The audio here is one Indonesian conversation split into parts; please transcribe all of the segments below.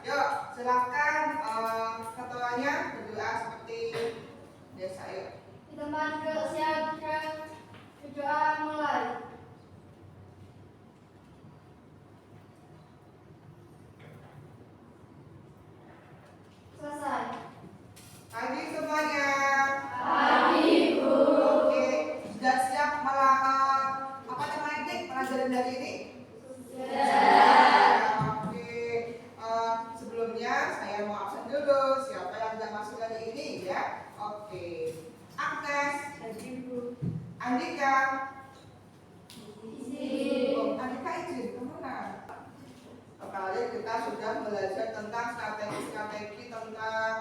Yuk, silakan ketuanya berdoa seperti biasa. Yuk. Teman kesiapkan berdoa mulai. Selesai. Pagi semuanya. Pagi, Bu. Oke, sudah siap pelajaran dari ini? Oke, sebelumnya saya mau absen dulu. Siapa yang sudah masuk hari ini ya? Oke, Agnes, Andika, Andika izin kemana? Kemarin kita sudah belajar tentang strategi tentang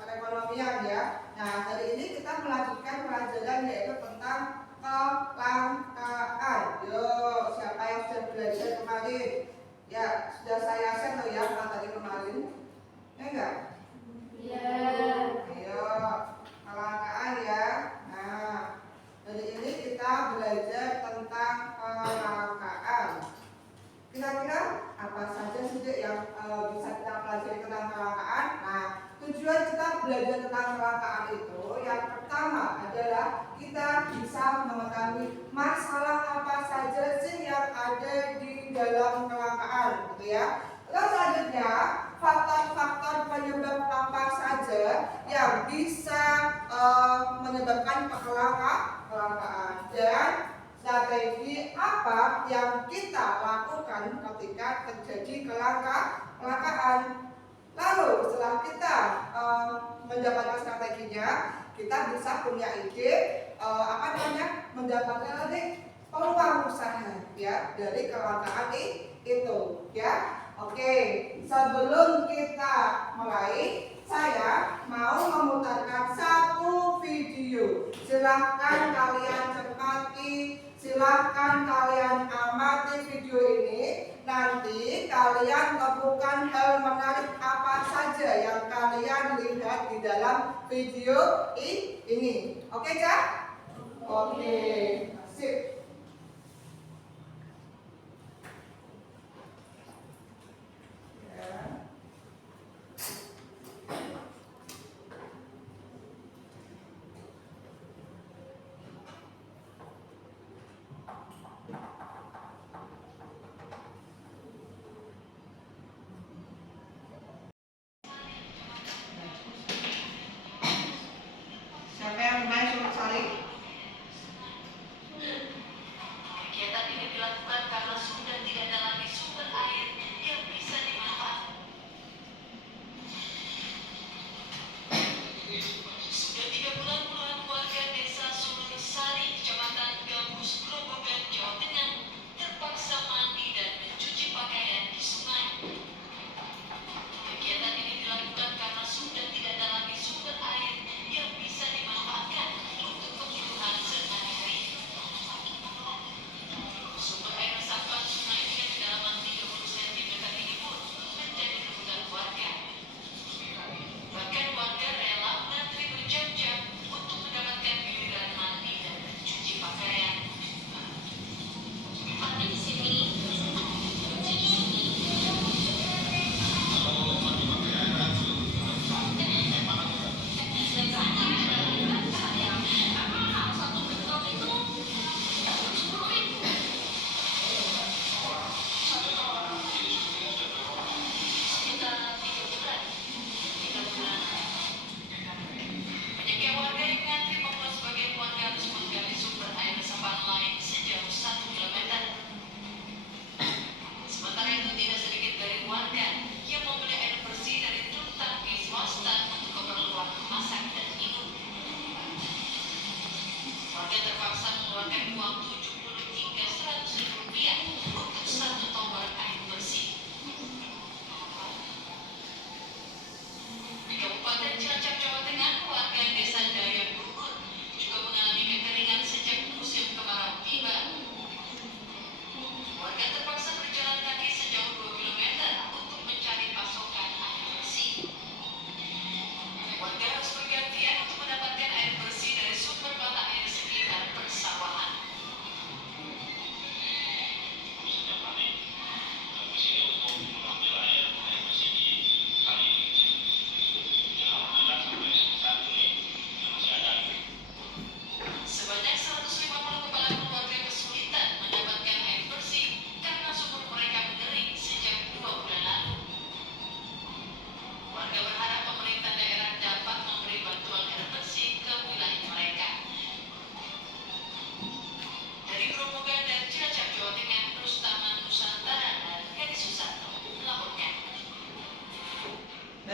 perekonomian ya. Nah, hari ini kita melanjutkan pelajaran yaitu tentang kelangkaan. Yuk, siapa yang sudah belajar kemarin? Ya, sudah saya share loh ya materi kemarin. Ya enggak? Iya. Ayo, kelangkaan ya. Nah, hari ini kita belajar tentang kelangkaan. Kira-kira apa saja sih yang bisa kita pelajari tentang kelangkaan? Nah, tujuan kita belajar tentang kelangkaan itu yang pertama adalah kita bisa mengetahui masalah apa saja sih yang ada di dalam kelangkaan, gitu ya. Lalu selanjutnya, faktor-faktor penyebab apa saja yang bisa menyebabkan kelangkaan dan strategi apa yang kita lakukan ketika terjadi kelangkaan. Lalu setelah kita mendapatkan strateginya, kita bisa punya ide mendapatkan peluang usaha ya dari kelangkaan itu ya. Oke, sebelum kita mulai, saya mau memutarkan satu video. Silahkan kalian cermati, silahkan kalian amati video ini. Nanti kalian temukan hal menarik apa saja yang kalian lihat di dalam video ini. Oke, Cak? Oke, sip. Siapa yang main surat salib?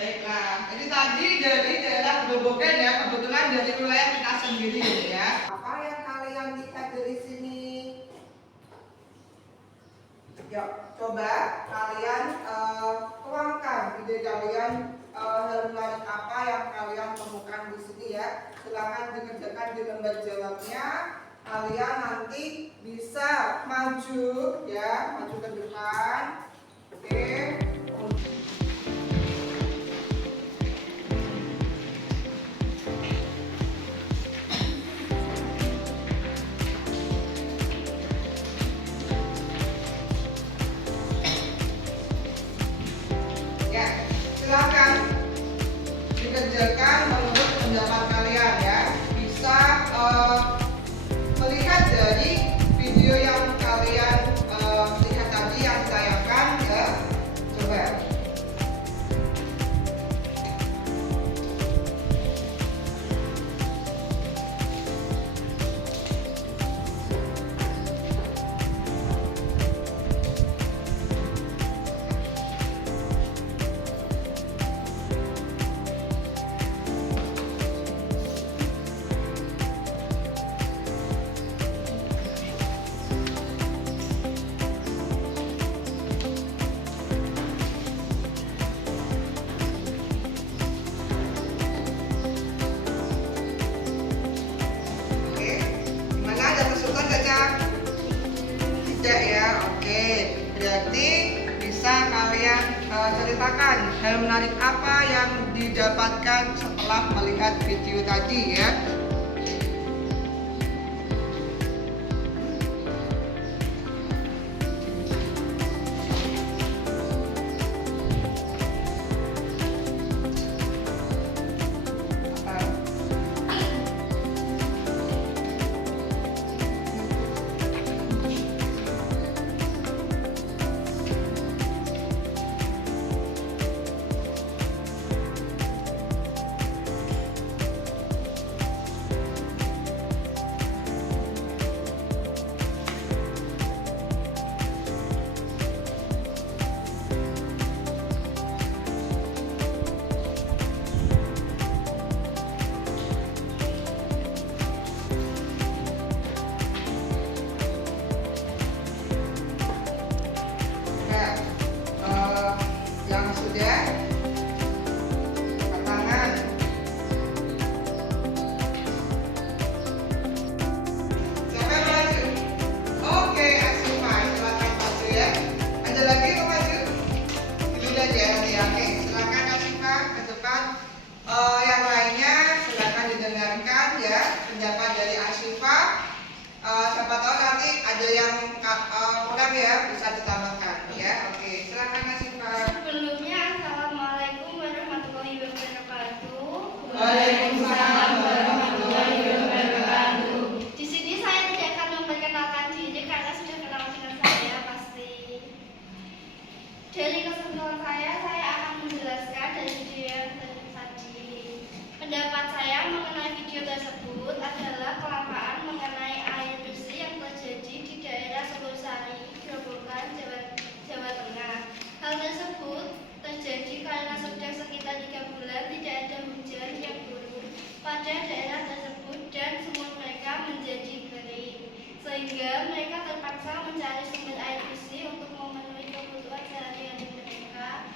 Baiklah, jadi tadi dari daerah Grobogan ya, kebetulan dari wilayah kita sendiri ya. Apa yang kalian lihat dari sini? Yuk, coba kalian tuangkan ide kalian, hal menarik apa yang kalian temukan di sini ya. Silakan dikerjakan di lembar jawabnya. Kalian nanti bisa maju ya, maju ke depan. Oke. Ya, silakan dikerjakan menurut pendapat kalian ya. Bisa melihat dari video yang kalian lihat tadi yang ditayangkan ya. Coba. Oke, gimana ada kesulitan gak Cak? Tidak ya, oke. Berarti bisa kalian ceritakan hal menarik apa yang didapatkan setelah melihat video tadi ya. Nah, yang sudah angkat tangan. Siapa yang maju? Oke, Asyifa, silakan maju ya. Ada lagi yang maju? Ini aja nanti ya. Oke, silakan Asyifa ke depan. Yang lainnya silakan didengarkan ya pendapat dari Asyifa. Siapa tahu nanti ada yang kurang ya, bisa ditambahkan ya. Oke, silakan Asyifa. Sebelumnya, Assalamualaikum warahmatullahi wabarakatuh. Waalaikumsalam warahmatullahi wabarakatuh. Di sini saya tidak akan memperkenalkan diri karena sudah kenal dengan saya pasti. Dari kesimpulan saya akan menjelaskan dari video yang tadi. Pendapat saya mengenai video tersebut adalah kelangkaan mengenai air bersih yang terjadi di daerah Sogosari, Grobogan, Jawa Tengah. Hal tersebut terjadi karena sudah sekitar 3 bulan tidak ada hujan yang turun pada daerah tersebut dan sumur mereka menjadi kering, sehingga mereka terpaksa mencari sumber air bersih untuk memenuhi kebutuhan sehari-hari mereka.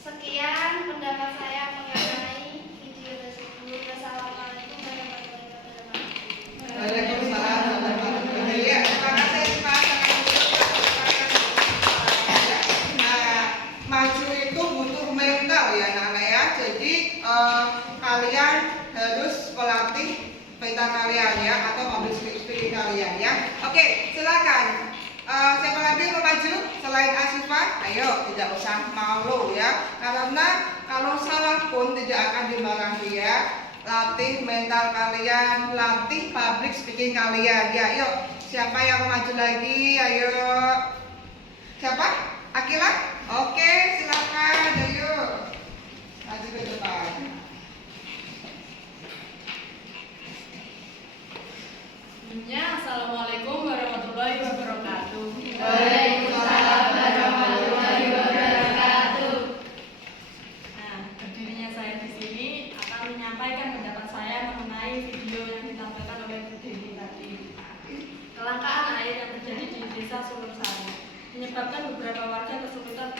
Sekian pendapat saya mengenai video tersebut. Wassalamualaikum warahmatullahi wabarakatuh. Waalaikumsalam warahmatullahi wabarakatuh. Ya, terima kasih Pak. Nah, maju itu butuh mental ya anak-anak ya. Jadi kalian harus melatih mental kalian ya, atau public speaking kalian ya. Oke, silakan. Siapa lagi yang mau maju selain Asyifa? Ayo, tidak usah malu ya. Karena kalau salah pun tidak akan dimarahi ya. Latih mental kalian, latih public speaking kalian ya. Yuk, siapa yang mau maju lagi? Ayo. Siapa? Akila? Oke, silakan. Ayo. Maju ke depan. Assalamualaikum warahmatullahi wabarakatuh. Waalaikumsalam warahmatullahi wabarakatuh. warga kesulitan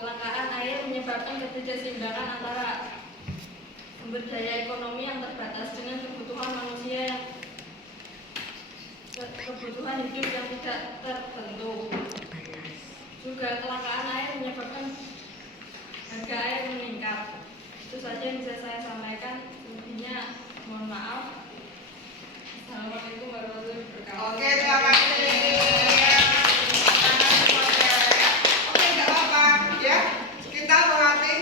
kelangkaan air menyebabkan ketidakseimbangan antara sumber daya ekonomi yang terbatas dengan kebutuhan manusia yang kebutuhan hidup yang tidak tertentu. Juga kelangkaan air menyebabkan harga air meningkat. Itu saja yang bisa saya sampaikan. Selebihnya mohon maaf. Assalamualaikum warahmatullahi wabarakatuh. Oke, terima kasih. Oke, nggak apa-apa ya. Kita melatih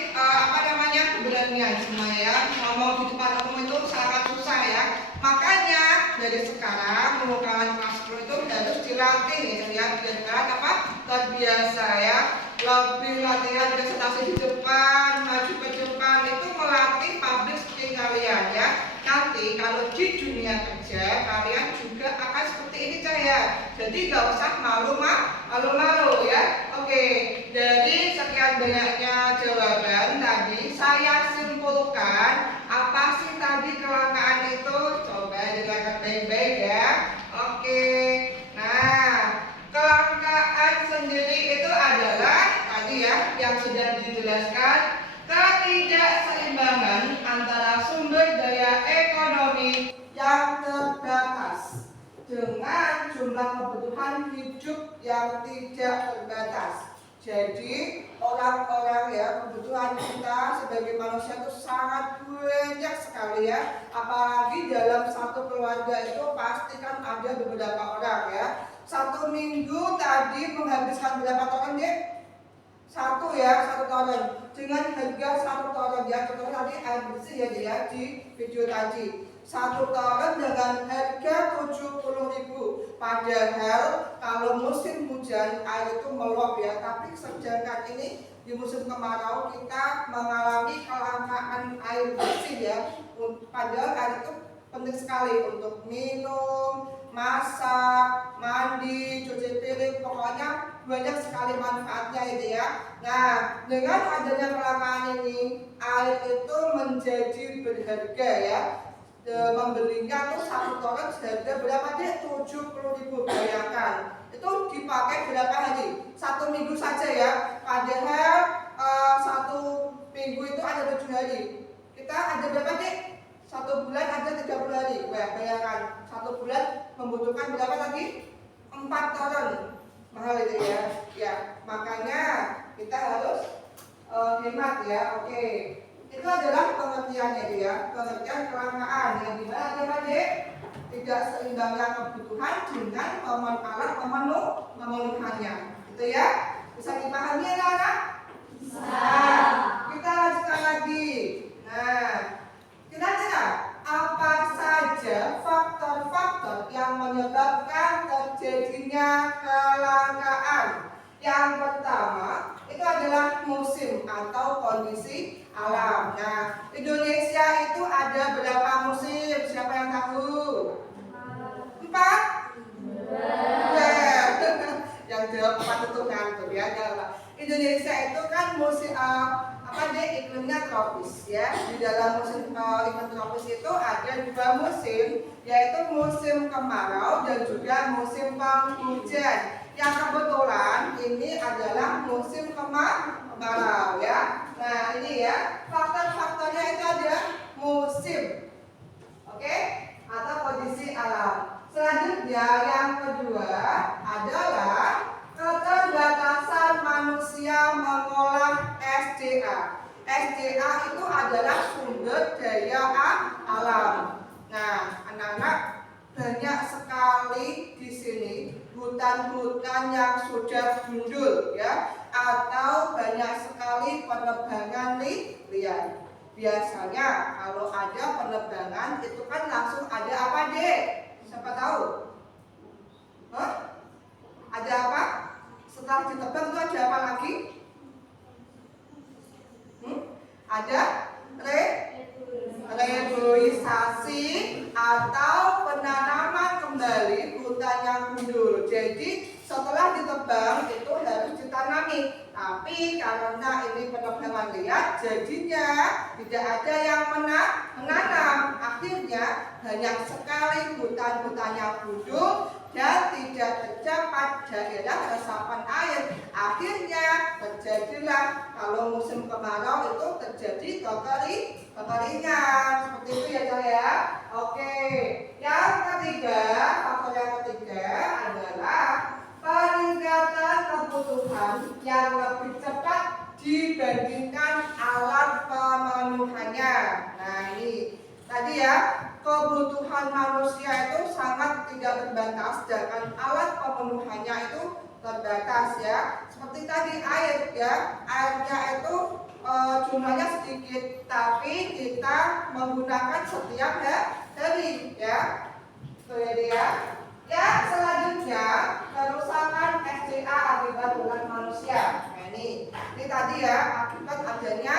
keberanian semuanya ya. Ngomong di depan umum itu sangat susah ya. Makanya dari sekarang pembukaan kelas 10 itu harus dilatih ya. Biar apa? Terbiasa ya. Lebih latihan presentasi di depan, maju ke depan itu melatih public speaking kalian ya. Nanti kalau di dunia kerja kalian juga akan seperti ini ya. Jadi nggak usah malu-malu ya. Oke, dari sekian banyaknya jawaban tadi saya simpulkan apa sih tadi kelangkaan itu? Coba dengarkan baik-baik ya. Oke. Nah, kelangkaan sendiri itu adalah tadi ya yang sudah dijelaskan, ketidakseimbangan antara sumber daya ekonomi yang terbatas dengan jumlah kebutuhan hidup yang tidak terbatas. Jadi orang-orang ya, kebutuhan kita sebagai manusia itu sangat banyak sekali ya. Apalagi dalam satu keluarga itu pasti kan ada beberapa orang ya. Satu minggu tadi menghabiskan berapa ton deh? Satu ton dengan harga 1 ton ya. Contohnya tadi air bersih ya dia di video tadi. 1 ton dengan harga 70.000. Padahal kalau musim hujan air itu meluap ya. Tapi sedangkan ini di musim kemarau kita mengalami kelangkaan air bersih ya. Padahal air itu penting sekali untuk minum, masak, mandi, cuci piring, pokoknya banyak sekali manfaatnya itu ya. Nah, dengan adanya kelangkaan ini, air itu menjadi berharga ya. Membelinya tuh 1 ton seharga berapa deh? 70.000. Bayangkan, itu dipakai berapa hari? 1 minggu saja ya. Padahal 1 minggu itu ada 7 hari. Kita ada berapa deh? 1 bulan ada 30 hari. Bayangkan 1 bulan membutuhkan berapa lagi? 4 ton. Mahal itu ya. Ya, makanya kita harus hemat ya. Oke. Itu adalah pengertiannya dia. Pengertian kelangkaan yang dimana adik-adik tidak seimbangnya kebutuhan dengan pemenuhannya. Itu ya. Bisa dipahami ya anak? Bisa. Kita lanjutkan lagi. Nah, kira-kira apa saja faktor-faktor yang menyebabkan terjadinya kelangkaan? Yang pertama itu adalah musim atau kondisi alam. Nah, Indonesia itu ada berapa musim? Siapa yang tahu? 4? Yang jawab 4 itu ngantuk ya. Indonesia itu kan musim iklimnya tropis ya. Di dalam musim iklim tropis itu ada 2 musim, yaitu musim kemarau dan juga musim penghujan. Yang kebetulan ini adalah musim kemarau ya. Nah, ini ya, faktor-faktornya itu ada musim. Oke? Atau kondisi alam. Selanjutnya yang kedua adalah keterbatasan manusia mengolah SDA. SDA itu adalah sumber daya alam. Nah, anak-anak, banyak sekali di sini hutan-hutan yang sudah gundul ya, atau banyak sekali penebangan liar. Biasanya kalau ada penebangan itu kan langsung ada apa deh? Siapa tahu? Ada apa? Setelah ditebang itu ada apa lagi? Ada reboisasi atau penanaman kembali hutan yang gundul. Jadi setelah ditebang itu harus ditanami. Tapi karena ini penebangan lihat jadinya tidak ada yang menanam. Akhirnya banyak sekali hutan-hutannya gundul dan tidak terdapat daerah resapan air. Akhirnya terjadilah kalau musim kemarau itu terjadi kekeringan. Seperti itu ya saya. Oke. Yang ketiga, faktor yang ketiga adalah peningkatan kebutuhan yang lebih cepat dibandingkan alat pemenuhannya. Nah ini tadi ya, kebutuhan manusia itu sangat tidak terbatas, sedangkan alat pemenuhannya itu terbatas ya. Seperti tadi air ya, airnya itu jumlahnya sedikit, tapi kita menggunakan setiap hari ya. Itu ya dia. Yang selanjutnya kerusakan SDA akibat ulah manusia. Nah ini tadi ya, akibat adanya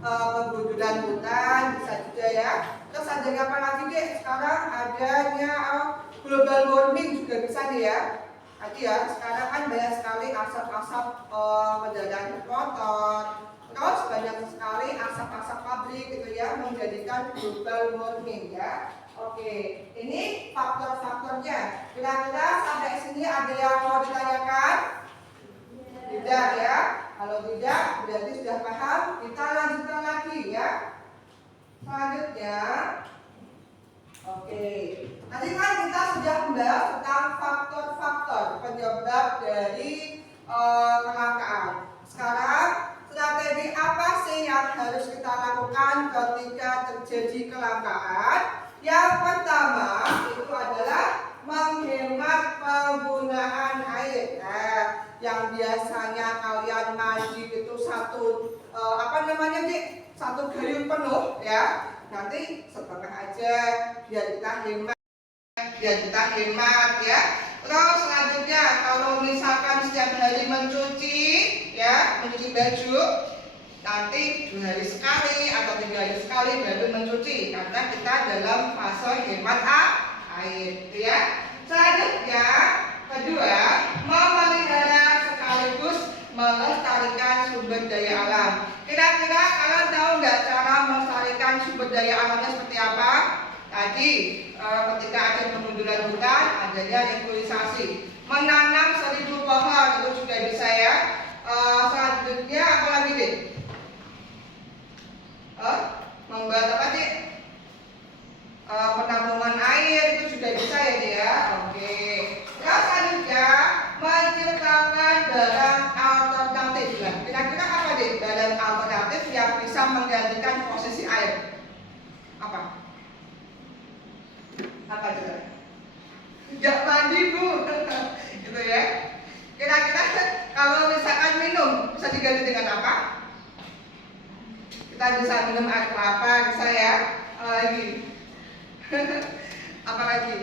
penggundulan hutan bisa juga ya. Terus adanya apa lagi deh? Sekarang adanya global warming juga bisa nih ya. Tadi ya, sekarang kan banyak sekali asap-asap kendaraan bermotor. Terus banyak sekali asap-asap pabrik gitu ya, menjadikan global warming ya. Oke, ini faktor-faktornya. Kira-kira sampai sini ada yang mau ditanyakan? Tidak ya. Kalau tidak, berarti sudah paham. Kita lanjutkan lagi ya. Selanjutnya, oke. Tadi kan kita sudah membahas tentang faktor-faktor penyebab dari kelangkaan. Sekarang, strategi apa sih yang harus kita lakukan ketika terjadi kelangkaan? Yang pertama itu adalah menghemat penggunaan air. Nah, yang biasanya kalian mandi itu satu satu gayung penuh ya, nanti setengah aja biar kita hemat ya. Terus selanjutnya kalau misalkan setiap hari mencuci baju, nanti 2 hari sekali atau 3 hari sekali baru mencuci, karena kita dalam fase hemat air ya. Selanjutnya kedua, memelihara sekaligus melestarikan sumber daya alam. Kira-kira kalian tahu nggak cara melestarikan sumber daya alamnya seperti apa? Tadi ketika ada pengundulan hutan, adanya reforestasi, menanam 1000 pohon itu juga bisa ya. Selanjutnya apa lagi deh? Membuat apa sih? Penampungan air itu juga bisa ya dia. Oke. Terus selanjutnya menciptakan barang alternatif. Nah, kira-kira apa deh barang alternatif yang bisa menggantikan posisi air? Apa? Apa juga? Nggak mandi bu, gitu ya. Kira-kira kalau misalkan minum bisa diganti dengan apa? Kita bisa minum air kelapa, bisa ya. Lagi apa lagi?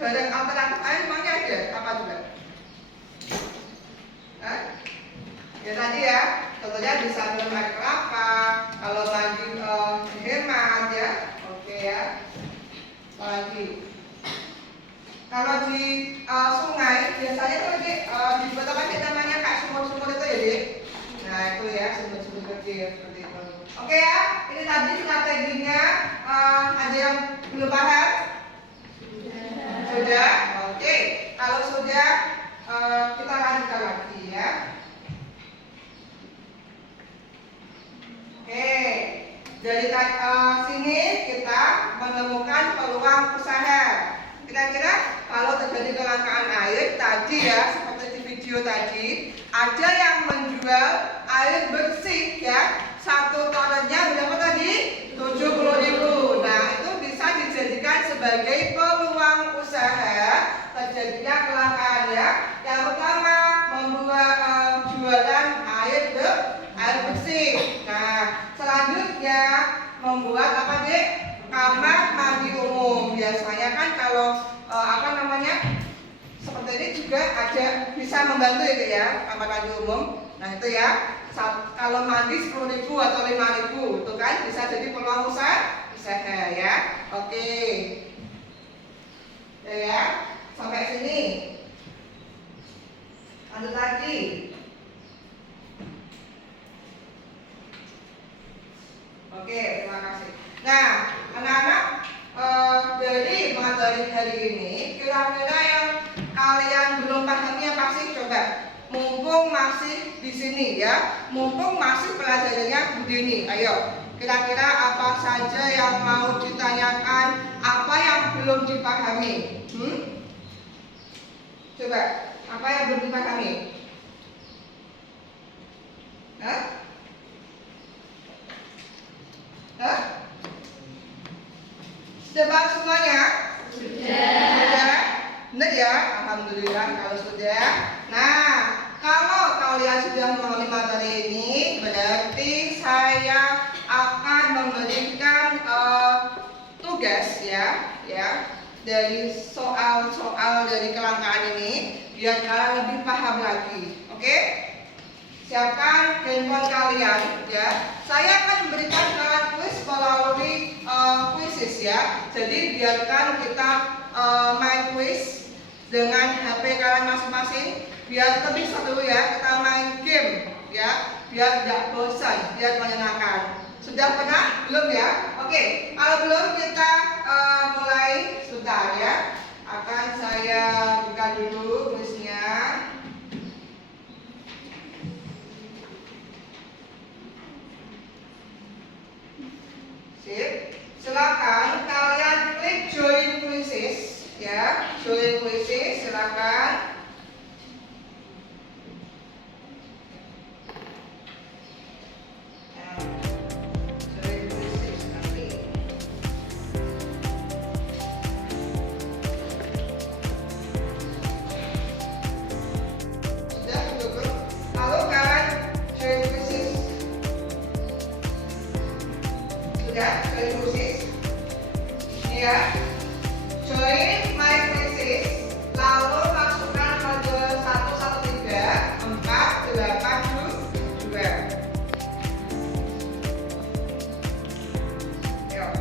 Barang alternatif air memangnya ada apa juga? Ya tadi ya, contohnya bisa minum air kelapa. Kalau mandi hemat ya, oke ya. Apa lagi? Kalau di sungai biasanya tuh dibuat apa sih namanya, kayak sumur-sumur itu ya Dik? Nah itu ya, sumur-sumur kecil seperti itu. Oke ya, ini tadi strateginya. Ada yang belum paham? Sudah? Oke. Kalau sudah, kita lanjutkan lagi ya. Oke. Dari sini kita menemukan peluang usaha. Kira-kira kalau terjadi kelangkaan air tadi ya, seperti di video tadi, ada yang menjual air bersih ya. 1 torennya berapa tadi? 70.000. Nah, itu bisa dijadikan sebagai peluang usaha terjadinya kelangkaan ya. Yang pertama, membuat jualan air bersih. Nah, selanjutnya membuat apa Dek? Kamar mandi umum. Biasanya kan kalau seperti ini juga ada bisa membantu itu ya, kamar mandi umum. Nah itu ya, kalau mandi 10.000 atau 5.000 itu kan bisa jadi peluang usaha ya. Oke. Ya, sampai sini. Lanjut lagi. Oke, terima kasih. Nah, anak-anak, dari materi hari ini, kira-kira yang kalian belum pahami apa sih? Coba, mumpung masih di sini ya, mumpung masih pelajarannya Bu Dini. Ayo, kira-kira apa saja yang mau ditanyakan, apa yang belum dipahami? Coba, apa yang belum dipahami? Hah? Hah? Sudah paham semuanya? Sudah? Benar ya? Alhamdulillah kalau sudah. Nah, kalau kalian sudah memahami materi ini, berarti saya akan memberikan tugas ya, dari soal-soal dari kelangkaan ini, biar kalian lebih paham lagi. Oke? Siapkan handphone kalian ya. Saya akan memberikan kalian kuis melalui quizzes ya. Jadi biarkan kita main kuis dengan HP kalian masing-masing, biar lebih seru ya. Kita main game ya, biar tidak bosan, biar menyenangkan. Sudah pernah? Belum ya? Oke, kalau belum kita mulai sebentar ya. Akan saya buka dulu kuisnya. Sip. Silakan kalian klik join quizzes ya. Join quizzes silakan. Join quizzes nanti. Sudah cukup. Lalu kalian join quizzes. Sudah, join quizzes. Ya, join my quizzes. Lalu masukkan kode 113482. Yuk,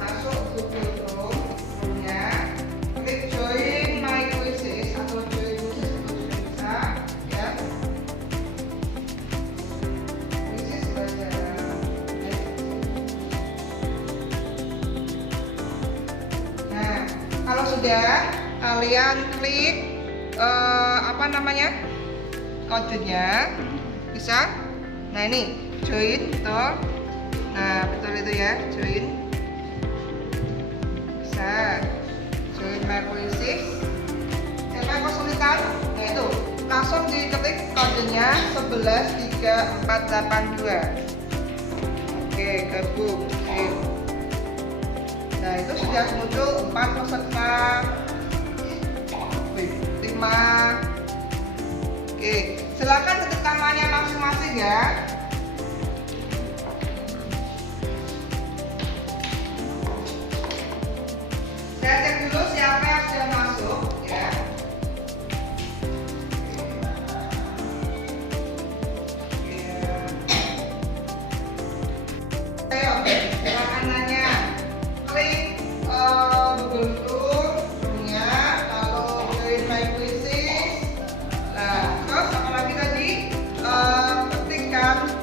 masuk Google Chrome-nya, klik join my quizzes atau join quizzes itu bisa ya. Quizzes belajar. Nah, kalau sudah kalian klik apa namanya kodenya, bisa. Nah ini join tuh. Nah betul itu ya, join. Bisa join my quizzes. Siapa yang kesulitan? Nah itu langsung diketik kodenya 113482. Oke, gabung. Nah itu sudah muncul 4 peserta 5. Oke, silakan ketik namanya masing-masing ya. Saya cek dulu siapa yang sudah masuk ya. Ayo, silakan nanya. Klik Google Chrome-nya, lalu join my quizzes. Nah, terus apa lagi tadi? Ketikkan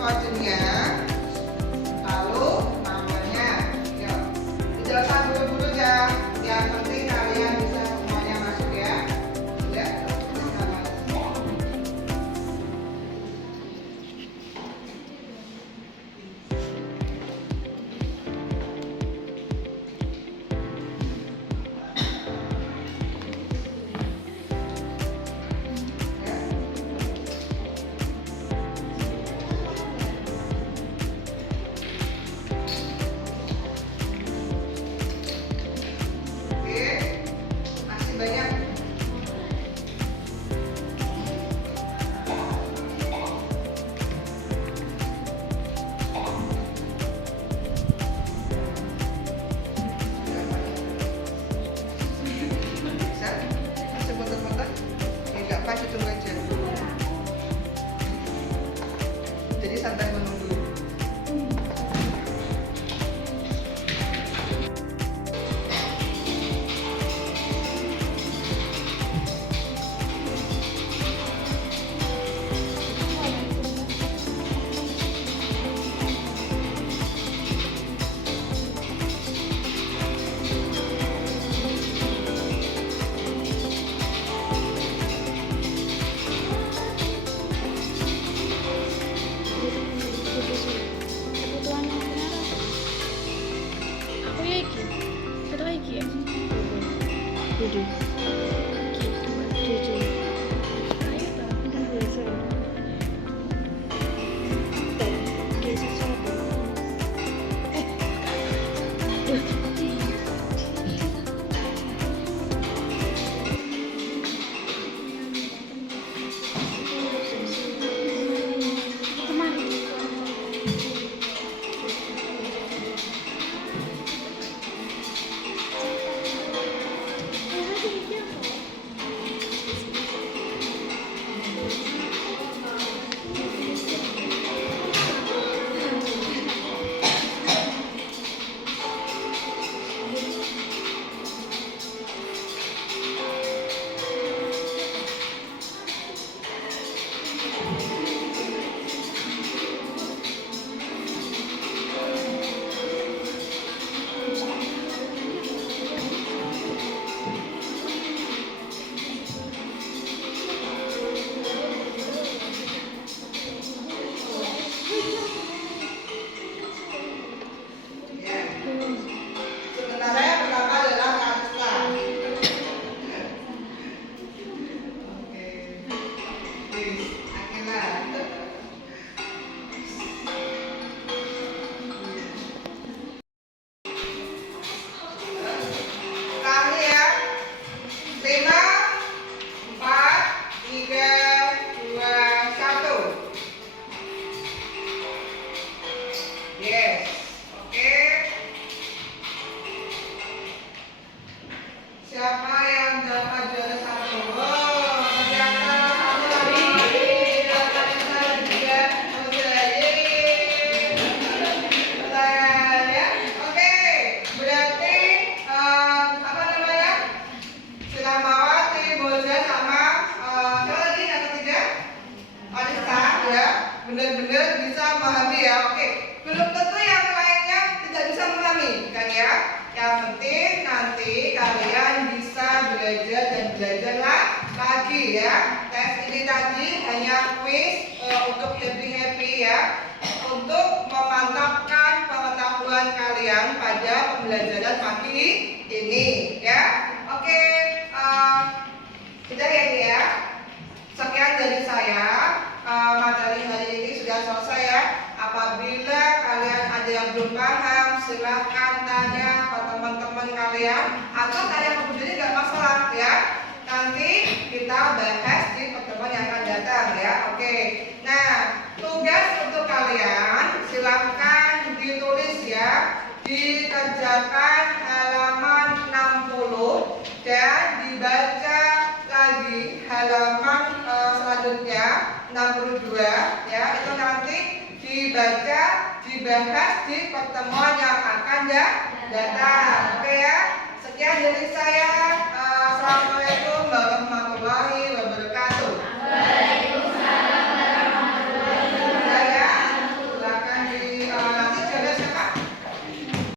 Yes. Oke. Siapa yang dapat juara 1? Oh, ternyata kamu lagi dapat juara 3. Ya. Oke. Berarti apa namanya? Silamawati, Boja sama siapa lagi yang ketiga? Anissa ya. Benar-benar bisa memahami ya. Oke. Belum tentu yang lainnya tidak bisa memahami kan ya. Yang penting nanti kalian bisa belajar dan belajar lagi ya. Tes ini tadi hanya quiz untuk happy ya. Untuk memantapkan pengetahuan kalian pada pembelajaran pagi ini ya. Oke, sudah ya dia. Sekian dari saya. Materi hari ini sudah selesai ya. Apabila kalian ada yang belum paham, silahkan tanya ke teman-teman kalian atau tanya ke Bu nggak masalah ya. Nanti kita bahas di pertemuan yang akan datang ya. Oke. Nah, tugas untuk kalian silahkan ditulis ya. Dikerjakan halaman 60 dan dibaca lagi halaman selanjutnya 62 ya. Itu nanti dibaca, dibahas di pertemuan yang akan datang. Oke ya. Sekian dari saya. Assalamualaikum warahmatullahi wabarakatuh.